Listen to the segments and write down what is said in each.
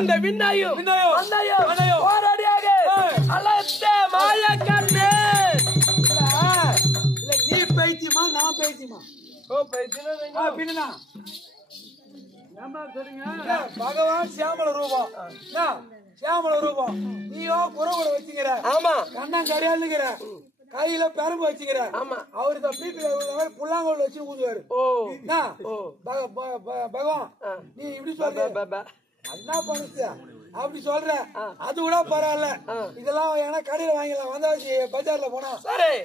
இந்த விண்ணையும் மண்ணையும் போராடியாக அழைத்த மாயக்கண்ணே. நீ பைத்தியமா நான் பைத்தியமா? பின்னா பகவான் சியாமல ரூபம், சியாமல ரூபம். நீயோ குறை கூட வச்சுக்கிற. ஆமா, கண்ணம் கடையாளுங்கிற, கையில பெரம்பு வச்சுக்கிற. ஆமா, அவரு புல்லாங்கோல் வச்சு ஊதுவாரு. பகவான் நீ இப்படி சொல்ற என்ன பண்ணுச்சு அப்படி சொல்ற, அது கூட பரவாயில்ல. இதெல்லாம் ஏன்னா கடையில வாங்கிக்கலாம். வந்தாச்சு பஜார்ல போனா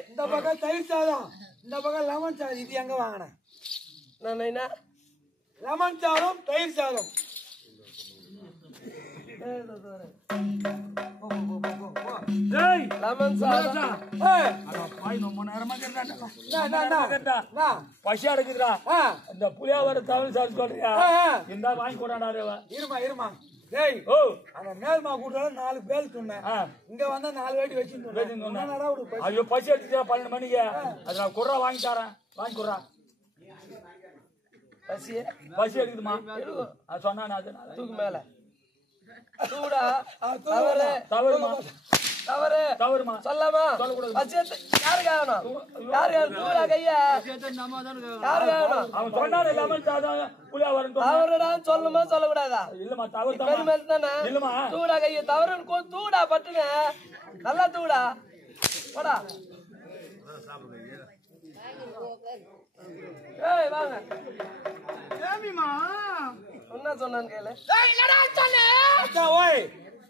இந்த பக்கம் தயிர் சாதம், இந்த பக்கம் லெமன் சாதம். இது எங்க வாங்கினேன்? லெமன் சாதம் தயிர் சாதம். பசி அடக்குதுடா. இந்த புளியாவர தமிழ் சார் சொல்றியா? இந்த வாங்கி கொண்டாடா. இருமா இருமா. டேய், அந்த மேல்மா கூட்டால 4 பேர் சொன்னேன். இங்க வந்தா 4 வாட்டி வச்சு. ஐயோ பசி எடுத்துச்சா 12 மணிக்கு. அது நான் குர்ரா வாங்கி தரேன். வாங்கி குர்ரா. பசி எடுக்குதுமா சொன்னா தூக்கு மேல தூடா. தவறு தவறுமா தவறு தவறுமா சொல்லாமா சொல்லக்கூடாது. யாரு காரணம்? யாரு தூடா கையா யாரு காரணம்? அவன் சொன்னாரு லெமன் சாதம் புளியா வரும். அவருடா சொல்லுமா சொல்லக்கூடாதா? இல்லமா தவறு தானே. இல்லமா தூடா கையா தவறு தூடா பட்டுன நல்லா தூடா போடா. ஏய் வாங்க. ஏமிமா என்ன சொன்னான்னு கேளு. ஏய் என்னடா சொன்னே? அக்கா ஓய்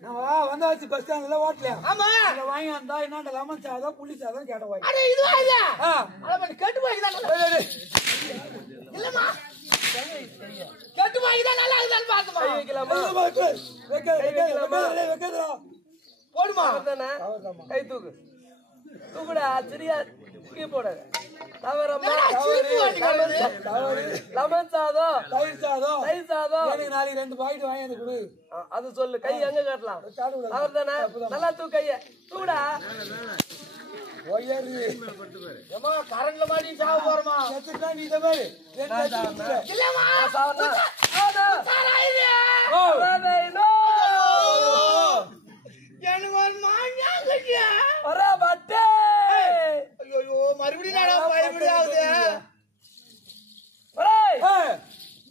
நான் வந்தாச்சு பஸ் ஸ்டாண்ட்ல ஓட்டல. ஆமா, இத வாங்கி வந்தா என்னடா லெமன் சாதம் புளி சாதம் கேட்ட வாய். அட இதுவா இது? அட பண்ணி கேட்டு வாங்கி தான். இல்லமா கேட்டு வாங்கி தான் நல்லா இருக்குன்னு பாக்குமா. வைக்கலாமா? வைக்கடா போடுமா. கை தூக்கு தூக்குடா. சரியா தூக்கி போடாத. தவறம்மா லெமன் சாதம் தயிர் சாதம் தயிர் சாதம். எனக்கு நாளைக்கு 2 பாக்கெட் வாங்கி வந்து கொடு. அது சொல்லு. கை எங்க காட்டலாம்? அவர் தானே. நல்லா தூக்கு கைய தூடா. ஏமா கரண்ட்ல மாட்டி சாவ போறமா? செத்துட்டா நீ இத மாதிரி இல்லமா சாவனா சாராயிரே. எனக்கு ஒரு மாஞ்சாங்கடியா அரே பட்டே. ஐயோ மறுபடியும் நாடா பயப்படாதே. ஒரே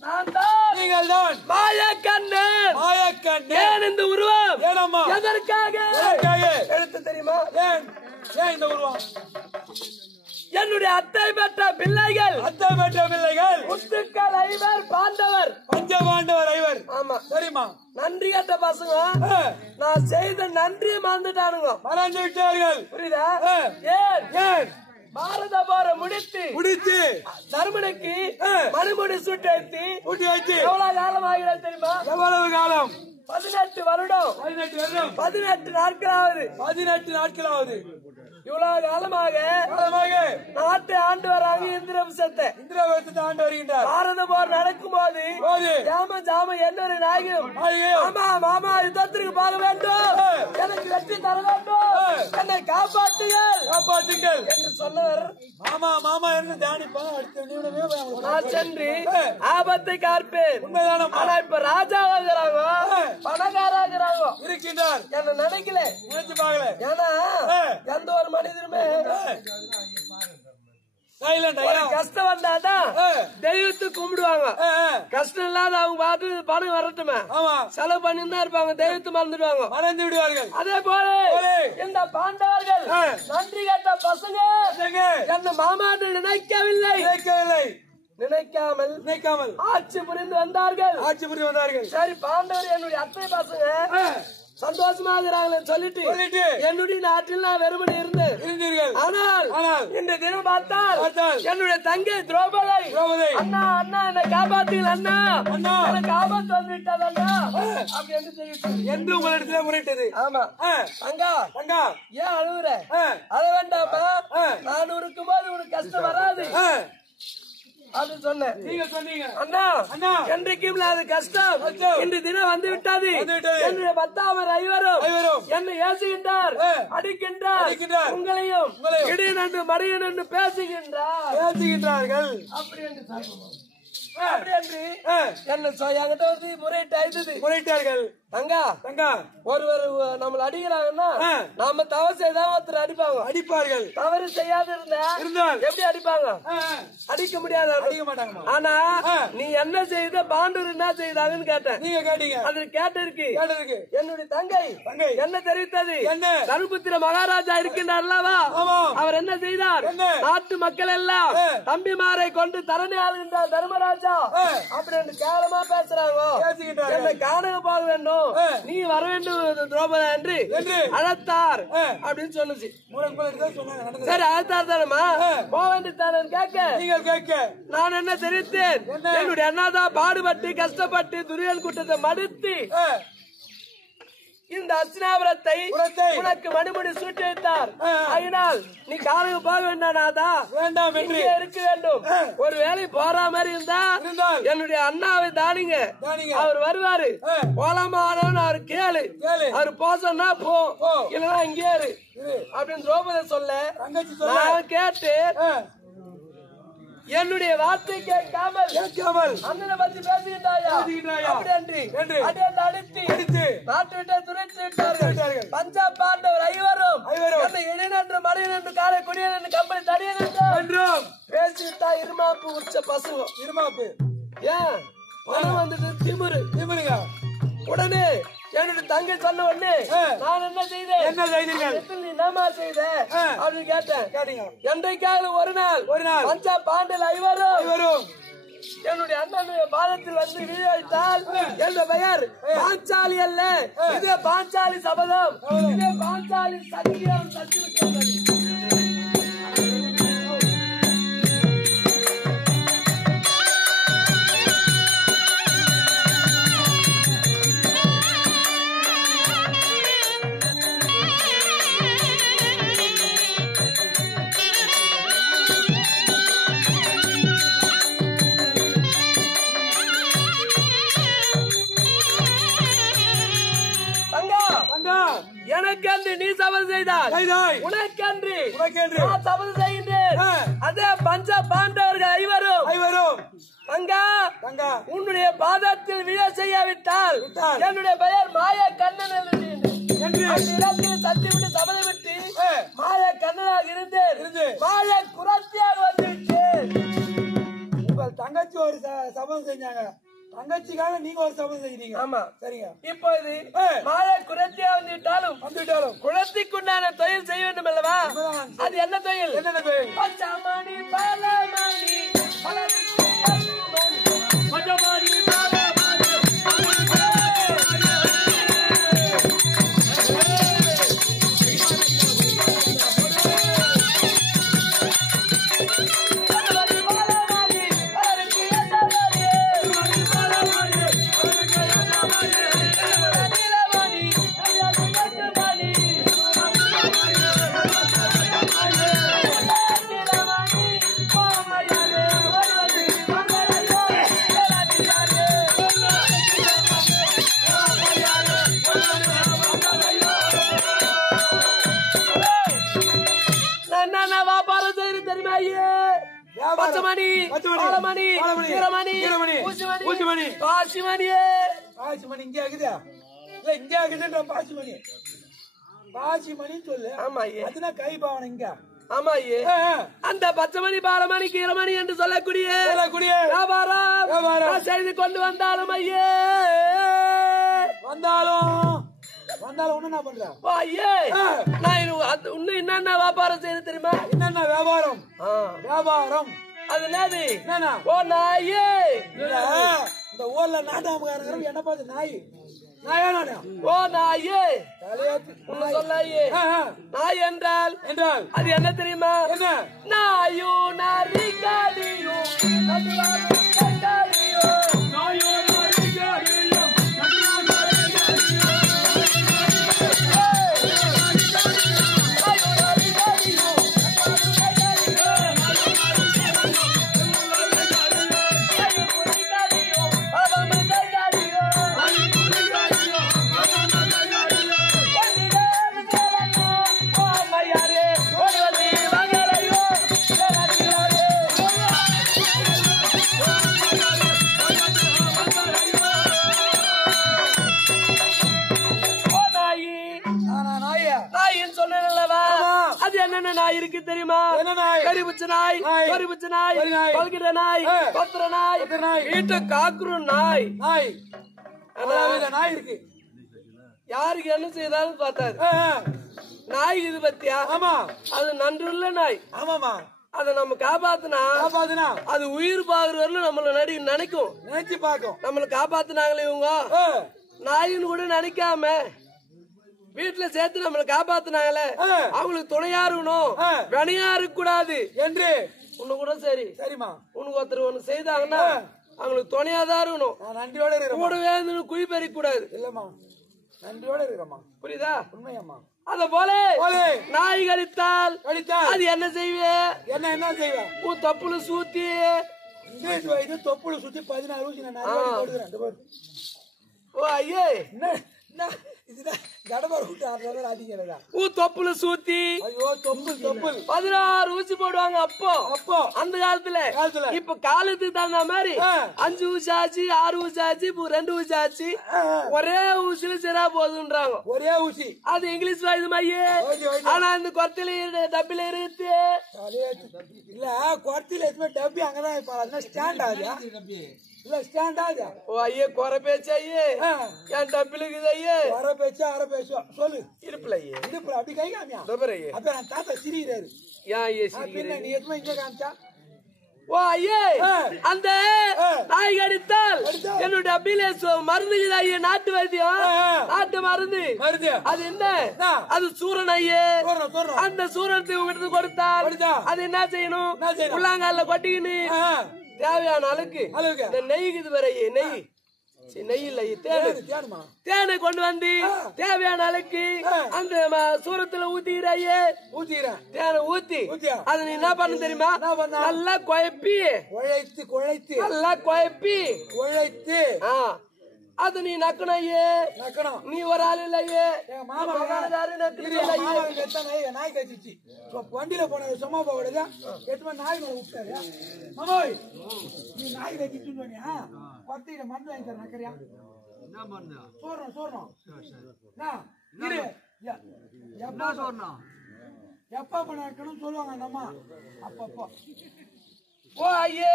நான் தான் நீங்கள் தான் மாயக்கண்ணன். மாயக்கண்ணன். ஏன் இந்த உருவம்? ஏனம்மா? எதற்காக? எழுத்து தெரியுமா? ஏன் இந்த உருவம்? என்னுடைய அத்தை பெற்ற பிள்ளைகள் முத்துக்கள் 5 பாண்டவர் பஞ்சபாண்டவர் 5. ஆமா சரிமா? நன்றி கட்ட பசங்க நான் செய்த நன்றியை மறந்துட்டானுங்க. மறந்து விட்டார்கள். புரியுதா? ஏன் பாரத போர முடித்து தர்மனுக்கு மணிமுடி சூட்டி வைத்து எவ்வளவு காலம் ஆகிறது தெரியுமா? எவ்வளவு காலம்? 18 வருடம். 18 நாட்களாவது. இவ்வளவு காலமாக நாட்டை ஆண்டு வராங்க. இந்திரவசத்தை ஆண்டு வருகின்றார். பாரத போர் நடக்கும் போது ஜாம ஜாம என்னொரு நாயகம் மாமா மாமா யுத்தத்திற்கு போக வேண்டும், எனக்கு வெற்றி தர வேண்டும், என்னை காப்பாற்றுங்கள் என்று சொன்னவர். மாமா மாமா என்று தியானிப்பாங்க. நான் சென்று ஆபத்தை காப்பேன். உண்மைதான? ஆனா இப்ப ராஜாவாகிறாங்க, பணக்காராகிறாங்க இருக்கின்றார். என்ன நினைக்கல, நினைச்சு பாக்கல. ஏன்னா எந்த ஒரு மனிதனுமே கஷ்டம் வந்தாதான் தெய்வத்தை கும்பிடுவாங்க. கஷ்டம் இல்லாத அவங்க பாட்டு பணம் வரட்டுமே செலவு பண்ணி தான் இருப்பாங்க, தெய்வத்தை மறந்துடுவாங்க, மறந்து விடுவார்கள். அதே போல இந்த பாண்டவர்கள் நன்றி கேட்ட பசங்க என்ன மாமான்னு நினைக்கவில்லை, நினைக்காமல் ஆட்சி புரிந்து வந்தார்கள். சரி, பாண்டவர் என்னுடைய அத்தை பசங்க சந்தோஷமா இருக்கிறாங்களேன்னு சொல்லிட்டு என்னுடைய நாட்டில் நான் வெறுமனே இருந்தேன். ஆனால் இந்த தினம் பார்த்தால் என்னுடைய தங்கை திரௌபதி அண்ணா அண்ணா என்னை காப்பாத்தீங்க, அண்ணா எனக்கு ஆபத்து வந்துவிட்டது அண்ணா அப்படி என்று உங்களிடத்துல முறையிட்டது. ஆமா தங்கா ஏன் அழுகுற? அத வேண்டாமா, நான் இருக்கும் போது உனக்கு கஷ்டம் வராது அது சொன்னேன். நீங்க சொன்னீங்க அண்ணா என்றைக்கும் இல்லாத கஷ்டம் இன்று தினம் வந்து விட்டது. என்னுடைய 10ஆம் ஐவரும் என்னை ஏசுகின்றார், அடிக்கின்றார், உங்களையும் இடையன் என்று மடியன் என்று பேசுகின்றார்கள் அப்படி என்று அப்படி என்று என்கிட்ட வந்து முறையிட்டார்கள். தங்கா ஒருவர் நம்மள அடிக்கிறாங்கன்னா நாம தவறு செய்தா ஒருத்தர் அடிப்பார்கள். தவறு செய்யாது இருந்தால் எப்படி அடிப்பாங்க? அடிக்க முடியாது, அடிக்க மாட்டாங்க. ஆனா நீ என்ன செய்த பாண்டூர் என்ன செய்தாங்கன்னு கேட்டேன். நீங்க கேட்டீங்க. அது கேட்டிருக்கு. என்னுடைய தங்கை என்ன தெரிவித்தது? தருபுத்திர மகாராஜா இருக்கின்றார்லவா, அவர் என்ன செய்தார்? நாட்டு மக்கள் எல்லாம் தம்பிமாரை கொண்டு தரணி ஆளுகின்றார் தர்மராஜா அப்படின்னு கேவலமா பேசுறாங்க. என்னை காண போக வேண்டும், நீ வர வேண்டும் திரௌபதி என்று அழைத்தார் அப்படின்னு சொன்னுச்சு. சரி அழைத்தார் தானமா, போக வேண்டியதானு கேட்க நான் என்ன தெரிவித்தேன்? என்னுடைய அண்ணாதான் பாடுபட்டு கஷ்டப்பட்டு துரியன் கூட்டத்தை மடுத்து இந்த அஸ்தினாபுரத்தை உனக்கு மணிமுடி சூட்டி வைத்தார். அதனால் நீ காலையில் போக வேண்டாம் என்று இருக்க வேண்டும். ஒரு வேலை போற மாதிரி இருந்தால் என்னுடைய அண்ணாவை தானிங்க, அவர் வருவாரு. போலாமானவன் அவர் கேளு, அவர் போசன்னா போ, இல்லைன்னா இங்கே இரு அப்படின்னு திரௌபதி சொல்ல நான் கேட்டு என்னுடைய வார்த்தை கேட்காமல் அண்ணனை பத்தி பேசுகின்றாயா அப்படி என்று அடித்து நாட்டு விட்டு துரைத்து விட்டார்கள். பஞ்சாப் பாண்டவர் ஐவரும் இடைநன்று மறையன் என்று காலை குடியன் என்று கம்பளி தடியன் என்றும் பேசிவிட்டா இருமாப்பு உச்ச பசங்க. இருமாப்பு ஏன் பணம் வந்துட்டு திமுருங்க. உடனே என்னுடைய தங்கை சொன்ன உடனே நான் என்ன செய்தேன்? என்ன செய்தீர்கள்? நீ என்னமா செய்த அப்படின்னு கேட்டேன். என்றைக்காக ஒரு நாள் பஞ்சாப் பாண்டல் ஐவரும் என்னுடைய அண்ணனுடைய பாதத்தில் வந்து விழித்தால் என்ற பெயர் பாஞ்சாலி அல்ல, இது பாஞ்சாலி சபதம், இது பாஞ்சாலி சத்தியம். எனக்கென்று நீ சபதம் செய்தாய், உனக்கென்று நான் சபதம் செய்கின்றேன். அதே பஞ்ச பாண்டவர்கள் ஐவரும் தங்கா உன்னுடைய பாதத்தில் விழ செய்யாவிட்டால் என்னுடைய பெயர் மாய கண்ணன் என்று சத்திவிட்டு சபதம் விட்டு மாய கண்ணனாக இருந்தேன், மாய குரத்தியாக வந்துவிட்டேன். உங்கள் தங்கச்சி ஒரு சபதம் செஞ்சாங்க, தங்கச்சிக்காக நீங்க ஒரு சபதம் செய்றீங்க. ஆமா சரிங்க. இப்போது மாய குரத்தியா வந்துவிட்டாலும் குலத்திற்குண்டான தொழில் செய்ய வேண்டும் அல்லவா? அது என்ன தொழில்? என்ன தொழில்? பச்சமணி பாலமணி அந்த பச்சமணி பாலமணி கீரமணி என்று சொல்லக்கூடிய வியாபாரம் செய்து கொண்டு வந்தாலும் ஐயே வந்தாலும் என்ன பண்ற ஐயே? நான் இன்னும் என்னென்ன வியாபாரம் செய்ய தெரியுமா? என்னென்ன வியாபாரம் அது என்னது? ஓ நாயே, இந்த ஊர்ல நாட்டாமக்காரங்க என்ன பார்த்து நாய் ஓ நாயே சொல்லாயே. நாய் என்றால் அது என்ன தெரியுமா? நாயோ நரிகாலியோ Oh என்னென்ன நாய் இருக்கு தெரியுமா? என்ன நாய்? கரிபுச்ச நாய், கரிபுச்ச நாய், பல்கிற நாய், பத்திர நாய், வீட்டை காக்குற நாய். நாய் நாய் இருக்கு. யாருக்கு என்ன செய்தாலும் பார்த்தாரு. நாய் இது பத்தியா? ஆமா, அது நன்றுள்ள நாய். ஆமாமா, அத நம்ம காப்பாத்துனா அது உயிர் பாக்குறவர்களும் நம்மள நினைக்கும், நினைச்சு பாக்கும். நம்மள காப்பாத்துனாங்களே இவங்க நாயின்னு கூட நினைக்காம வீட்டுல சேர்த்து நம்மள காப்பாத்துனாங்களே அவங்களுக்கு துணையா இருக்கணும், வினையா இருக்க கூடாது என்று உன்ன கூட சரி சரிமா உனக்கு ஒருத்தர் ஒண்ணு செய்தாங்கன்னா அவங்களுக்கு துணையாதான் இருக்கணும். நன்றியோட இருக்க கூடவே குழி பறிக்க கூடாது. இல்லம்மா, நன்றியோட இருக்கமா. புரியுதா? உண்மையம்மா. அத போல நாய் கடித்தால் அது என்ன செய்வே? என்ன செய்வே? தொப்புல சூத்தி தொப்புல சுத்தி 14 ஊசி நான் போடுறேன். ஓ ஐயே, தொப்புல சூத்தி 16 ஊசி போடுவாங்க. அப்போ அந்த காலத்துல. இப்ப காலத்துக்கு தகுந்த மாதிரி 5 ஊசி ஆச்சு, 6 ஊசி ஆச்சு, 2 ஊசி ஆச்சு. ஒரே ஊசியில சரியா போகுதுன்றாங்க. ஒரே ஊசி அது இங்கிலீஷ் வாயுது மையே. ஆனா இந்த கொரத்தில டப்பில இருக்கு இல்ல, கொரத்தில டப்பி அங்கதான் ஸ்டாண்ட் ஆகுது. இல்ல ஸ்டாண்ட் ஆகுது. ஓ ஐயே, குறை பேச்சு ஐயே, என் டப்பில இருக்குது ஐயே. குறை பேச்சு அரை பேசுவோம் சொல்லு. இருப்புல ஐயே, இருப்புல அப்படி கை காமியா? அப்ப நான் தாத்தா சிரிக்கிறாரு. ஏன் ஐயே சிரிக்கிறீங்க? நீ எதுவுமே இங்க காமிச்சா? ஓ ஐயே, அந்த நாய் கடித்தால் என்னோட டப்பில மருந்துக்குது ஐயே, நாட்டு வைத்தியம், நாட்டு மருந்து. அது என்ன? அது சூரன் ஐயே. அந்த சூரத்தை உங்ககிட்ட கொடுத்தால் அது என்ன செய்யணும்? உள்ளாங்கால கொட்டிக்கின்னு தேவையான அளவுக்கு இந்த நெய்க்குது வர நெய், நெய் இல்ல தேனை கொண்டு வந்து தேவையான அளவுக்கு அந்த சூரத்துல ஊத்திக்கிறாயே. ஊத்திக்கிறேன் தேனை ஊத்தி அதை நீ என்ன பண்ண தெரியுமா? நல்லா குழப்பி குழைத்து நல்லா குழப்பி குழைத்து அது நீ நக்கணையே. நக்கணும் நீ ஒரு ஆள் இல்லையே. மாமா நாய் கழிச்சு வண்டியில போன சும்மா போடுது 8 மணி நாய் மேல விட்டாரு. மாமோய், நீ நாய் கழிச்சு சொன்னியா? பத்தியில மருந்து வாங்கி தர நக்கறியா? சோறணும் எப்ப பண்ணணும் சொல்லுவாங்க நம்ம அப்பப்போ. ஓ ஐயே,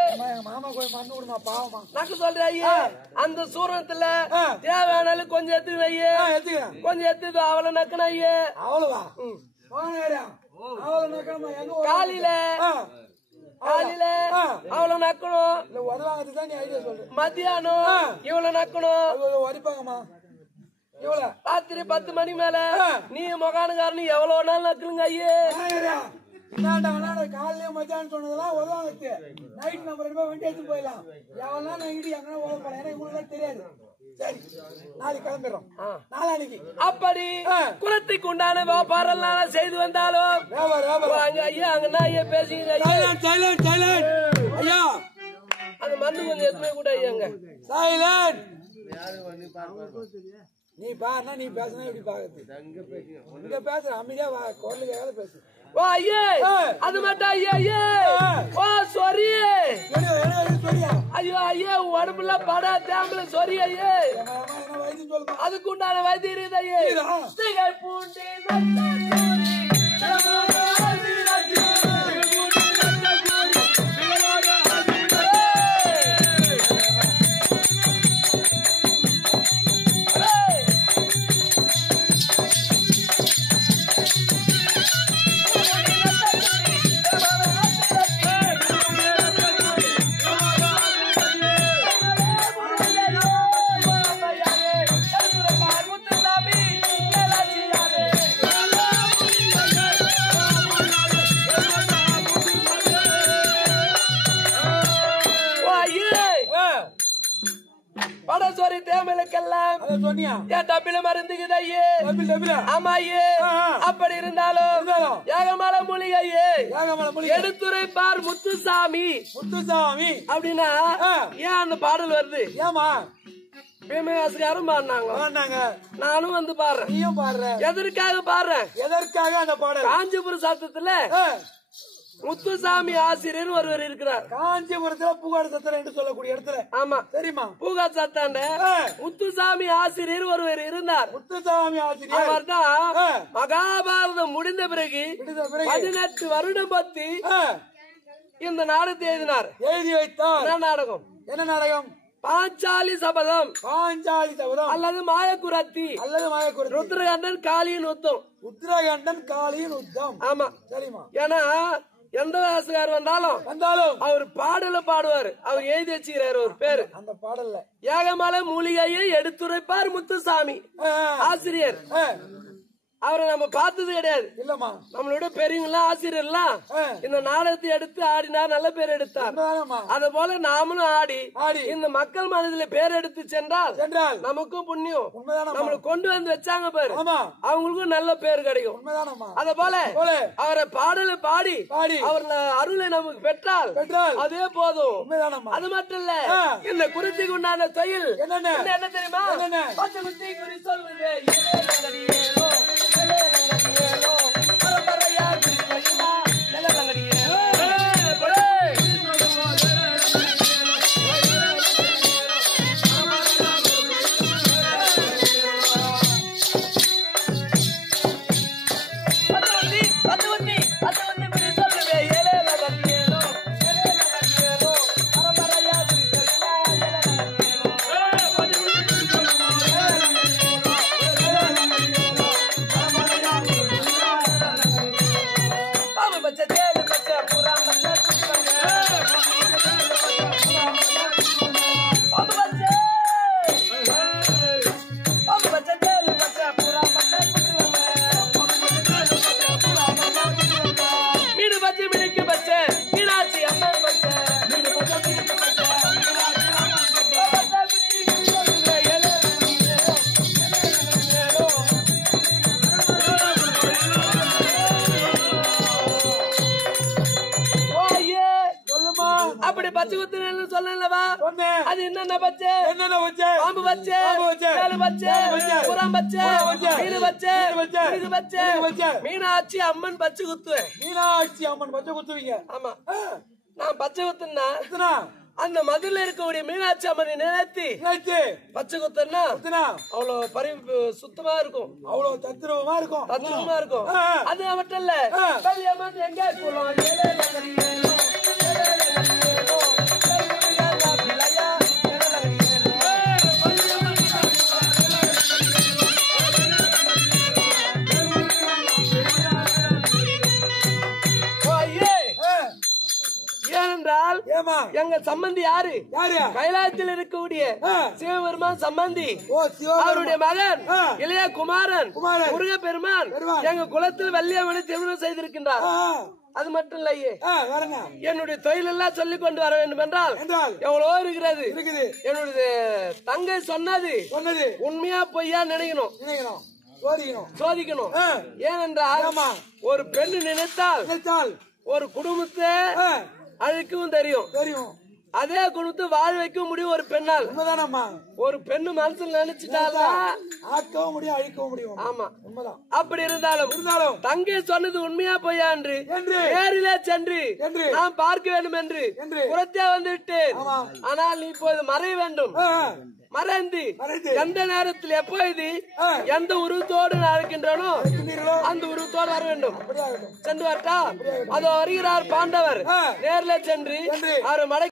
மாமா போய் மருந்து விடுமா பாவமா. நக்கு சொல்ற ஐயே, அந்த சூரத்துல தேவையான கொஞ்சம் எடுத்துக்கணும் ஐயே. கொஞ்சம் எடுத்து அவளை நக்கணும் ஐயே. அவ்வளவா? அவளை நக்கணுமா? காலையில காலையில அவளை நக்கணும். உதவாங்கதான் நீ ஐடியா சொல்ற. மத்தியானம் இவளை நக்கணும். வரிப்பாங்கம்மா. இவ்வளவு ராத்திரி 10 மணி மேல நீ முகானுக்காரனு எவ்வளவு நாள் நக்கலுங்க ஐயே. காலையில மத்தியானம் சொன்னதெல்லாம் உதவாங்க. நைட் நம்ம 2 வண்டி எடுத்து போயிடலாம். எவ்வளவு நைட்டு எங்கன்னா உதவப்படலாம். ஏன்னா இவங்களுக்கு தெரியாது. சரி, நாளைக்கு கிளம்பிடுறோம். நாளானிக்கு அப்படி குலத்துக்கு உண்டான வியாபாரம் செய்து வந்தாலும் ஐயா அங்கன்னா ஐயா பேசுங்க ஐயா. அந்த மருந்து கொஞ்சம் எதுவுமே கூட ஐயாங்க. சைலண்ட். நீ பாருனா நீ பேசுனா எப்படி பாக்குறது? இங்க பேசுற அமைதியா குரலுக்காக பேசு. ஓ ஐயே, அது மட்டும் ஐயா ஐயே. ஓ சொரி ஐயோ ஐயே, உடம்புல படா தேம்பல சொரி ஐயே. அதுக்கு உண்டான வைத்தியம் இருக்குது ஐயே. பூண்டி படசோரி தேமலுக்கெல்லாம் என் டப்பில மருந்துக்குது ஐயே. ஆமா ஐயே. அப்படி இருந்தாலும் ஏகமல மூலிகை ஐயே. எடுத்துரைப்பார் முத்துசாமி. முத்துசாமி அப்படின்னா ஏன் அந்த பாடல் வருது? ஏமா பீமகாசுகாரும் பாடினாங்க, நானும் வந்து பாடுறேன். நீயும் பாடுற. எதற்காக பாடுறேன்? எதற்காக அந்த பாடல்? காஞ்சிபுரம் சத்தத்துல முத்துசாமி ஆசிரியர் ஒருவர் இருக்கிறார். காஞ்சிபுரத்துல பூகாடு சத்திரம் என்று சொல்லக்கூடிய இடத்துல. ஆமா சரிமா. பூகாடு சத்தாண்ட முத்துசாமி ஆசிரியர் ஒருவர் இருந்தார். முத்துசாமி ஆசிரியர் அவர் தான் மகாபாரதம் முடிந்த பிறகு 18 வருடம் பத்தி இந்த நாடகத்தை எழுதினார். எழுதி வைத்தார். என்ன நாடகம்? என்ன நாடகம்? பாஞ்சாலி சபதம். பாஞ்சாலி சபதம் அல்லது மாயக்குரத்தி. ருத்ரகண்டன் காளியின் யுத்தம். உத்தரகண்டன் காளியின் யுத்தம். ஆமா சரிமா. ஏன்னா எந்த வாசகார் வந்தாலும் அவர் பாடல பாடுவார். அவர் எழுதி வச்சுக்கிறாரு ஒரு பேரு. அந்த பாடல்ல ஏகமலை மூலிகையை எடுத்துரைப்பார் முத்துசாமி ஆசிரியர். அவரை நம்ம பார்த்தது கிடையாது. இல்லமா. நம்மளோட பெரியவங்களாம் ஆசிரியர்லாம் இந்த நாடகத்தை எடுத்து ஆடினார், நல்ல பேர் எடுத்தார். அத போல நாமளும் ஆடி இந்த மக்கள் மனதில் பேர் எடுத்து சென்றால் நமக்கும் புண்ணியம். நம்மளை கொண்டு வந்து வச்சாங்க பாரு, அவங்களுக்கும் நல்ல பேர் கிடைக்கும். அத போல அவரை பாடலை பாடி அவர் அருளை நமக்கு பெற்றால் அதே போதும். அது மட்டும் இல்ல, இந்த குறிச்சிக்கு உண்டான தொழில் என்ன தெரியுமா? பச்சை குத்தி குறி சொல்லுங்க. அப்படி பச்சை குத்து சொல்லலவா? அது என்னென்ன பச்சை? பாம்பு பச்சை, வேலு பச்சை, புறம் பச்சை, மீனு பச்சை, முருகு பச்சை, மீனாட்சி அம்மன் பச்சை குத்துவேன். மீனாட்சி அம்மன் பச்சை குத்துவீங்க? ஆமா. நான் பச்சை குத்துனா அந்த மதுல இருக்கக்கூடிய மீனாட்சி அம்மனை நினைத்து பச்சை குத்துனா அவ்வளவு சுத்தமா இருக்கும், அவ்வளவு தத்ரூபமா இருக்கும். அது மட்டும் இல்ல, எங்க ஏனென்றால் எங்க சம்பந்தி யாரு? கைலாயத்தில் இருக்கக்கூடிய சிவபெருமான் சம்பந்தி. அவருடைய மகன் இளைய குமாரன் முருக பெருமான் எங்க குலத்தில் வள்ளியம்மனை திருமணம் செய்திருக்கின்றார். அது மட்டும் இல்லையே, என்னுடைய தொழில் எல்லாம் சொல்லிக் கொண்டு வர வேண்டும் என்றால் எவ்வளவோ இருக்கிறது. என்னுடைய தங்கை சொன்னது உண்மையா பொய்யா நினைக்கணும், சோதிக்கணும். ஏனென்றால் ஒரு பெண்ணு நினைத்தால் ஒரு குடும்பத்தை அழிக்கவும் தெரியும், அதே குடும்பத்தை வாழ வைக்க முடியும் ஒரு பெண்ணால். ஒரு பெண்ணு மனசுல நினைச்சிட்டாலும் ஆக்கவும் முடியும், அழிக்கவும் முடியும். ஆமா, அப்படி இருந்தாலும் தங்கை சொன்னது உண்மையா பொய்யா என்று நேரிலே சென்று நான் பார்க்க வேண்டும் என்று புறத்தே வந்து விட்டேன். ஆனால் நீ இப்போது மறைய வேண்டும். மறைந்து எந்த நேரத்தில் எப்போது எந்த உருவத்தோடு நடக்கின்றனோ அந்த உருவத்தோடு வர வேண்டும். சென்று வரட்டா? அதோ வருகிறார் பாண்டவர். நேரில் சென்று அவர் மடை